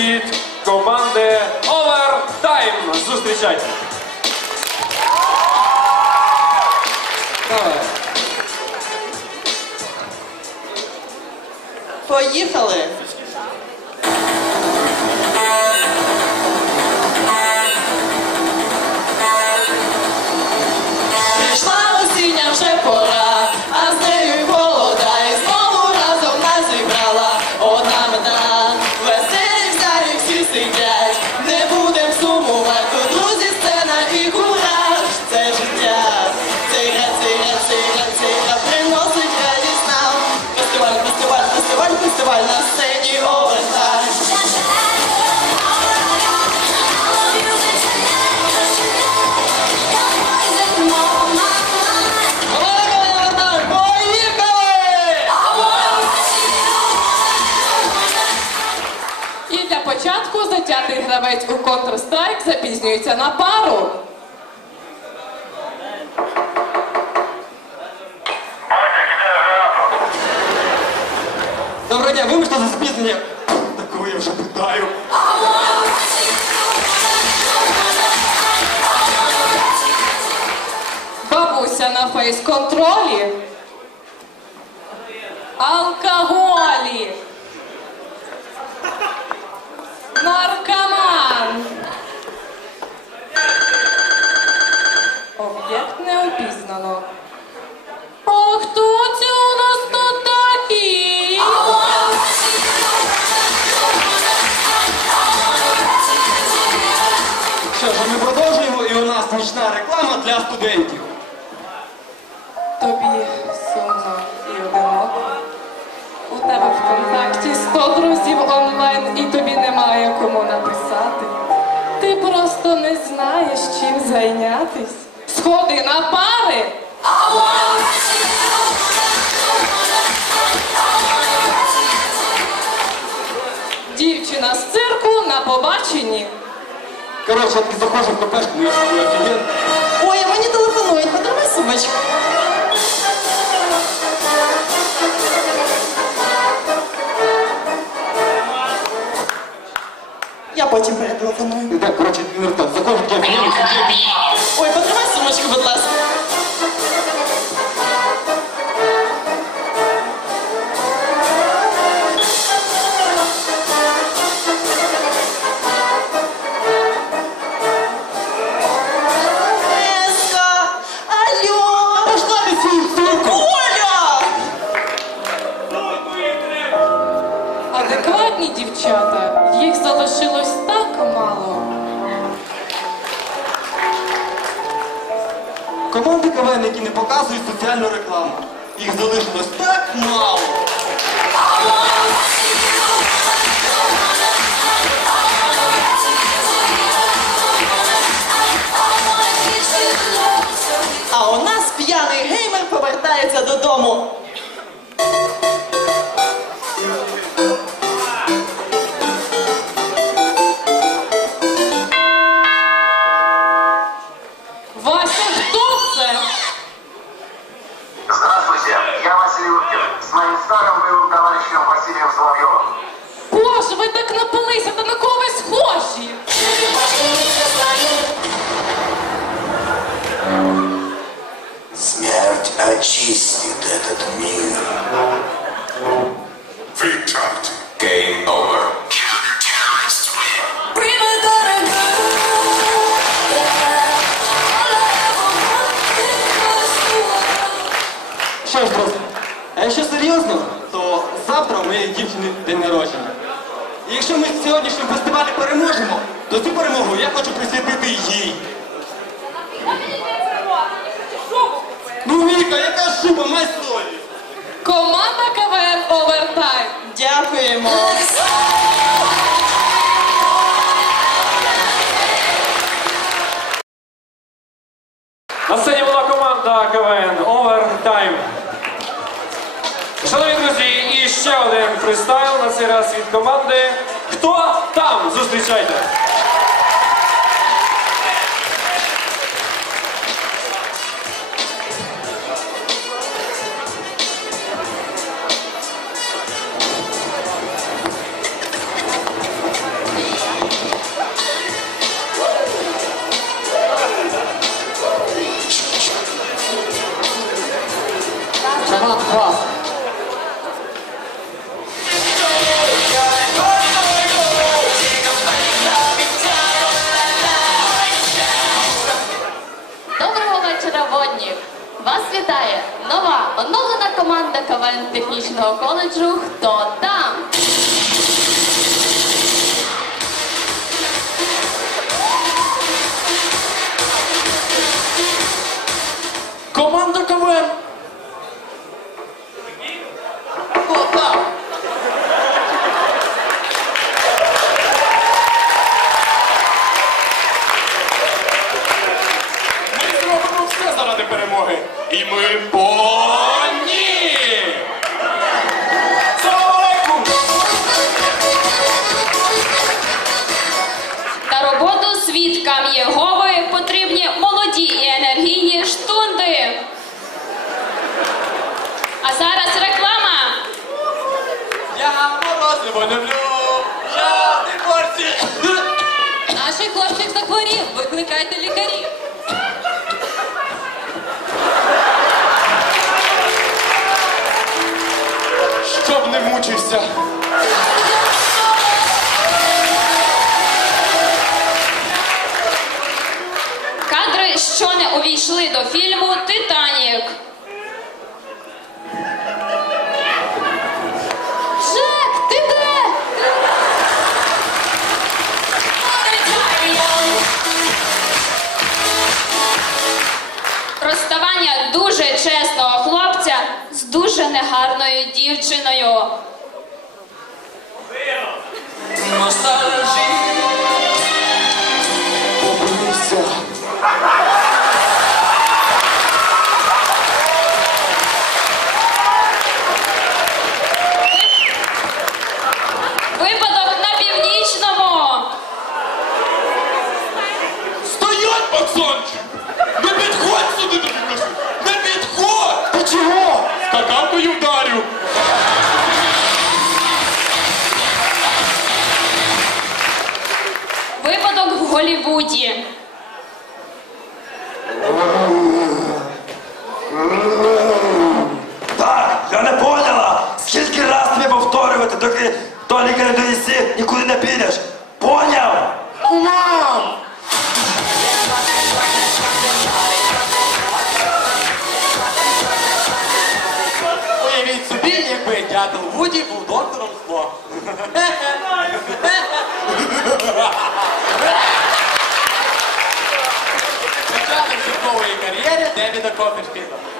від команди Овертайм. Зустрічайте. Поїхали. Початку затятий гравець у Counter-Strike запізнюється на пару. Доброго дня, вибачте за спізнення. Такого я вже питаю. Бабуся на фейс-контролі. Алкоголі. Наркоман. Об'єкт не опізнано. А хто це у нас тут такий? Що ж, ми продовжуємо, і у нас нічна реклама для студентів. Тобі сумно і одиноко. У тебе в контакті 100 друзів онлайн і просто не знаєш, чим зайнятись. Сходи на пари. Дівчина з цирку на побаченні. Коротше, я таки заходжу в кафешку, я офігенно. Ой, а мені телефонують, подаруй сумочку. Я потім перетелефоную. Так, коротше, не так, заходжу в кафешку. Ой, потримай сумочку, будь ласка. Адекватні дівчата, їх залишилось так мало. Команди КВН, які не показують соціальну рекламу. Їх залишилось так мало. А у нас п'яний геймер повертається додому. Fatality. Game over. Counter-terrorists win. Що ж, друзі, а якщо серйозно, то завтра у моєї дівчини день народження. І якщо ми в сьогоднішньому фестивалі переможемо, то цю перемогу я хочу присвятити їй. Ну, Віка, яка шуба, май солі! Команда Овертайм. Дякуємо! На сцені була команда КВН Овертайм. Шановні друзі, і ще один фристайл на цей раз від команди. Хто там? Зустрічайте! Викликайте лікарів. Щоб не мучився. Кадри, що не увійшли до фільму Титанік. Дуже негарною дівчиною. Побився. Так, я не поняла. Скільки раз тобі повторювати, доки Толіка не доїси, нікуди не підеш. Поняв? Мам! Уявіть собі, якби дятел Вуді був доктором зло. na tua.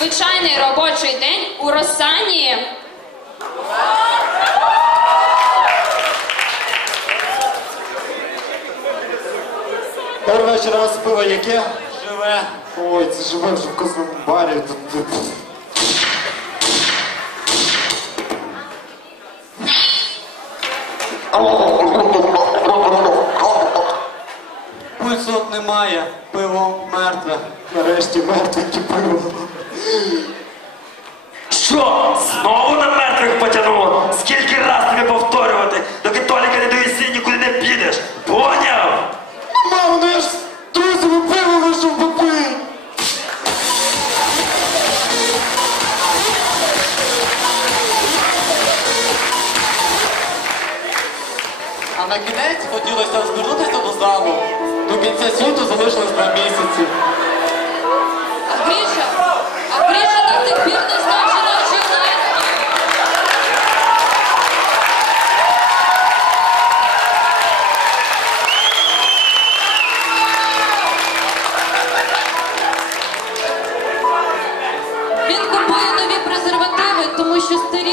Звичайний робочий день у Росані. Добрий вечір, вас пиво яке? Живе. Ой, це живе вже в козлому барі. Пульсу немає, пиво мертве. Нарешті мертве пиво. Що? Знову на мертвих потягнуло?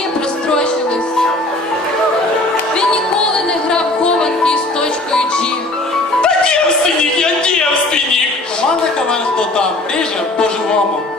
Що прострочились. Він ніколи не грав хованки з точкою G. Та дівственник, я дівственник! Команда КВН хто там? Ріже по-живому.